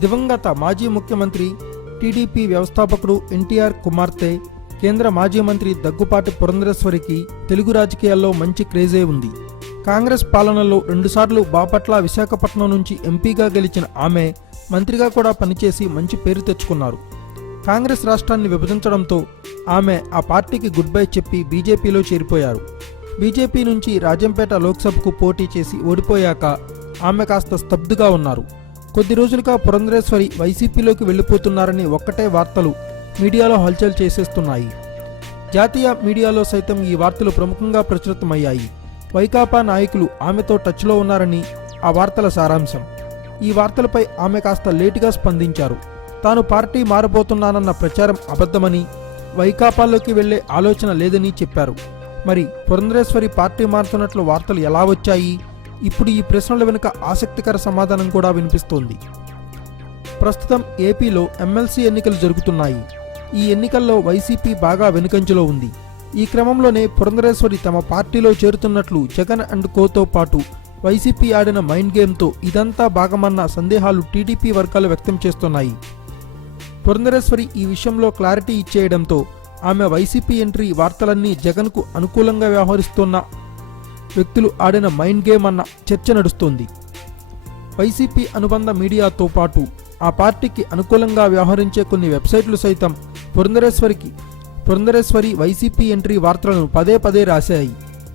దివంగత మాజీ ముఖ్యమంత్రి టీడీపీ వ్యవస్థాపకుడు ఎన్టీఆర్ కుమార్తె కేంద్ర మాజీ మంత్రి దగ్గుపాటి పురంధరేశ్వరికి తెలుగు రాజకీయాల్లో మంచి క్రేజే ఉంది. కాంగ్రెస్ పాలనలో రెండుసార్లు బాపట్ల విశాఖపట్నం నుంచి ఎంపీగా గెలిచిన ఆమె మంత్రిగా కూడా పనిచేసి మంచి పేరు తెచ్చుకున్నారు. కాంగ్రెస్ రాష్ట్రాన్ని విభజించడంతో ఆమె ఆ పార్టీకి గుడ్ బై చెప్పి బీజేపీలో చేరిపోయారు. బీజేపీ నుంచి రాజంపేట లోక్సభకు పోటీ చేసి ఓడిపోయాక ఆమె కాస్త స్తబ్దుగా ఉన్నారు. కొద్ది రోజులుగా పురంధరేశ్వరి వైసీపీలోకి వెళ్ళిపోతున్నారని ఒక్కటే వార్తలు మీడియాలో హల్చల్ చేసేస్తున్నాయి. జాతీయ మీడియాలో సైతం ఈ వార్తలు ప్రముఖంగా ప్రచురితమయ్యాయి. వైకాపా నాయకులు ఆమెతో టచ్లో ఉన్నారని ఆ వార్తల సారాంశం. ఈ వార్తలపై ఆమె కాస్త లేటుగా స్పందించారు. తాను పార్టీ మారబోతున్నానన్న ప్రచారం అబద్ధమని వైకాపాలోకి వెళ్ళే ఆలోచన లేదని చెప్పారు. మరి పురంధరేశ్వరి పార్టీ మారుతున్నట్లు వార్తలు ఎలా వచ్చాయి? ఇప్పుడు ఈ ప్రశ్నల వెనుక ఆసక్తికర సమాధానం కూడా వినిపిస్తోంది. ప్రస్తుతం ఏపీలో ఎమ్మెల్సీ ఎన్నికలు జరుగుతున్నాయి. ఈ ఎన్నికల్లో వైసీపీ బాగా వెనుకంజలో ఉంది. ఈ క్రమంలోనే పురంధరేశ్వరి తమ పార్టీలో చేరుతున్నట్లు జగన్ అండ్ కోతో పాటు వైసీపీ ఆడిన మైండ్ గేమ్తో ఇదంతా భాగమన్న సందేహాలు టీడీపీ వర్గాలు వ్యక్తం చేస్తున్నాయి. పురంధరేశ్వరి ఈ విషయంలో క్లారిటీ ఇచ్చేయడంతో ఆమె వైసీపీ ఎంట్రీ వార్తలన్నీ జగన్కు అనుకూలంగా వ్యవహరిస్తున్న వ్యక్తులు ఆడిన మైండ్ గేమ్ అన్న చర్చ నడుస్తోంది. వైసీపీ అనుబంధ మీడియాతో పాటు ఆ పార్టీకి అనుకూలంగా వ్యవహరించే కొన్ని వెబ్సైట్లు సైతం పురంధరేశ్వరికి పురంధరేశ్వరి వైసీపీ ఎంట్రీ వార్తలను పదే పదే రాశాయి.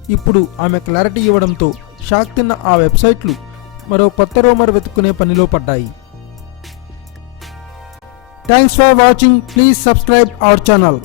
ఇప్పుడు ఆమె క్లారిటీ ఇవ్వడంతో షాక్ తిన్న ఆ వెబ్సైట్లు మరో కొత్త రోమర్ వెతుక్కునే పనిలో పడ్డాయి. Thanks for watching. Please subscribe our channel.